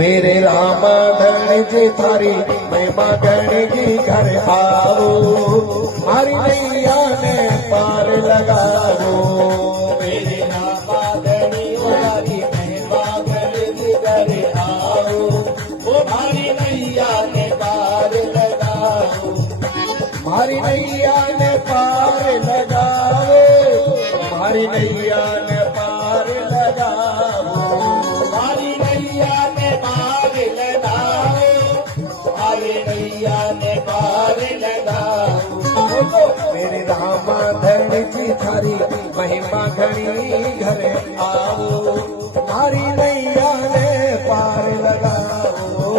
मेरे राम धन जी थारी महिमा गणी जी घर आओ, मारी नैया ने पार लगाओ। मेरे रामा धनी वाली महिमा गणी जी घर आओ, ओ मारी नैया ने पार लगाओ। मारी नैया ने पार लगाओ, मारी नैया ने पार लगाओ। मारी नैया ने पार लगाओ, मारी नैया ने पार लगाओ। मेरे रामा धन जी थारी महिमा घनी घर आओ, मारी नैया ने पार लगाओ।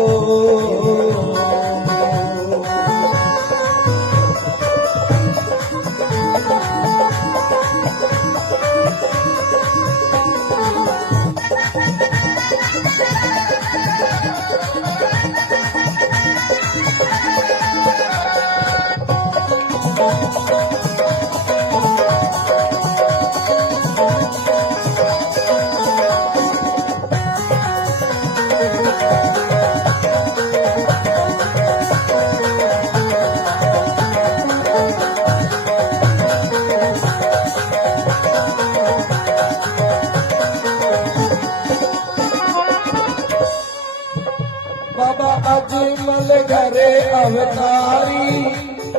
बाबा अजमल घरे अवतारी,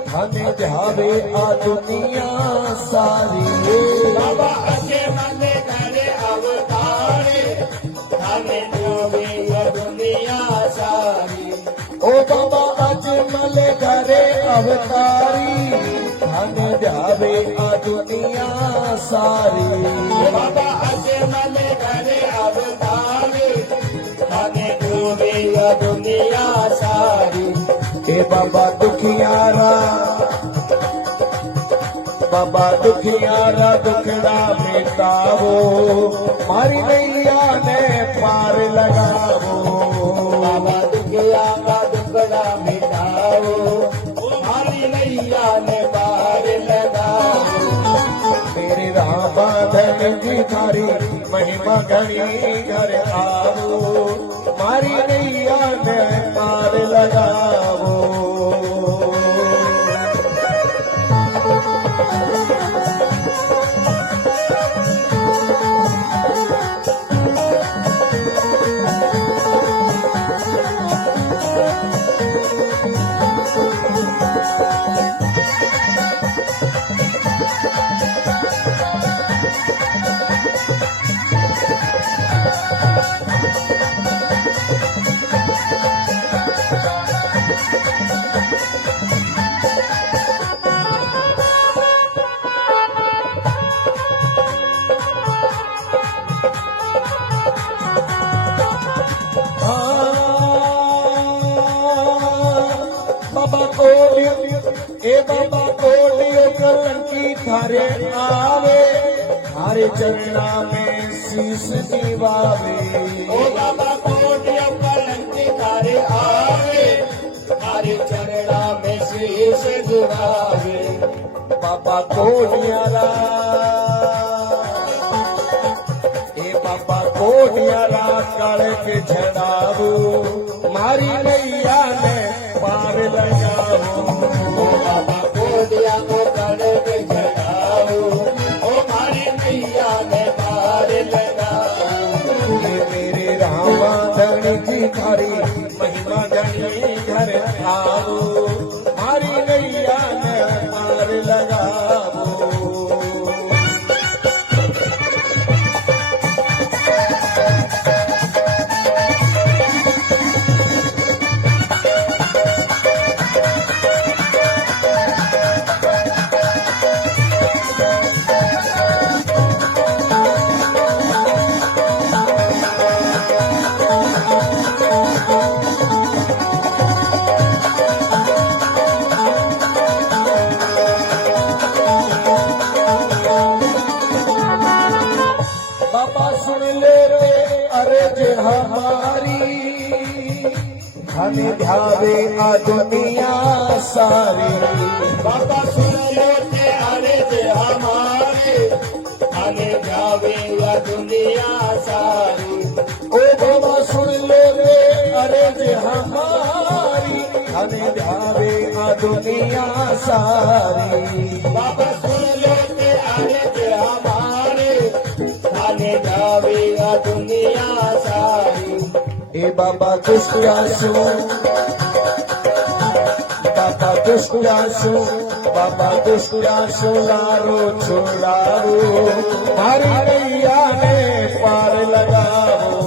हमें ध्यावे आ दुनिया सारी। बाबा अजमल घरे अवतारे, हमें ध्यावे आ दुनिया सारी। ओ बाबा अजमल घरे अवतारी, हमें ध्यावे आ दुनिया सारी। बाबा अजमल घरे अवतारे, हमें ध्यावे आ दुनिया सारी। हे बाबा दुखियारा, बाबा दुखियारा दुखड़ा मिटावो, मारी नैया ने पार लगावो। बाबा दुखिया का दुखड़ा मिटाओ, हमारी नैया ने पार लगाओ। मेरे रामा धन जी थारी महिमा घनी घर आओ, मारी नैया ने पार लगावो। बाबा कोली, ए बाबा कोलियो कलंकी थारे आवे, थारे चरणा में शीश निवावे। ओ बाबा कोटिया कलंकी तारे आवे, हमारे चरणा में शीश झुकावे। बाबा कोलियारा, ए बाबा कोलियारा काले के झड़ावो, मारी नैया ने पार लगाओ। ओ बाबा कोटिया को कड़क जगाओ, ओ हमारी नैया ने पार लगाओ। ये मेरे रामा धन जी थारी महिमा घनी घर आओ, मारी नैया ने पार लगाओ। हमारी हमें ध्यावे आ दुनिया सारी। बाबा सुन लो ते अरे जे हमारे, हमें ध्यावे आ दुनिया सारी। ओ बाबा सुन लो रे जावे आ दुनिया सारी बाबा सुन लो ते आने जे हमारे थाने जावेगा दुनिया सारी ए बाबा दुष्टासु बाबा दुष्टासु लारो छुड़ाओ मारी नैया ने पार लगाओ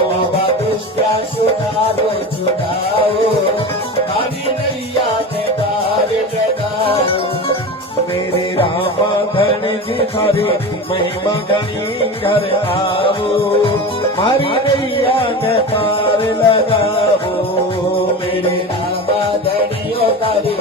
बाबा दुष्टा सुनारो छुड़ाओ हरी नैया ने पार लगाओ मेरे रामा धन जी थारी महिमा गणी घर आओ मारी नैया ने पार लगाओ मेरे नामा धनियो तारी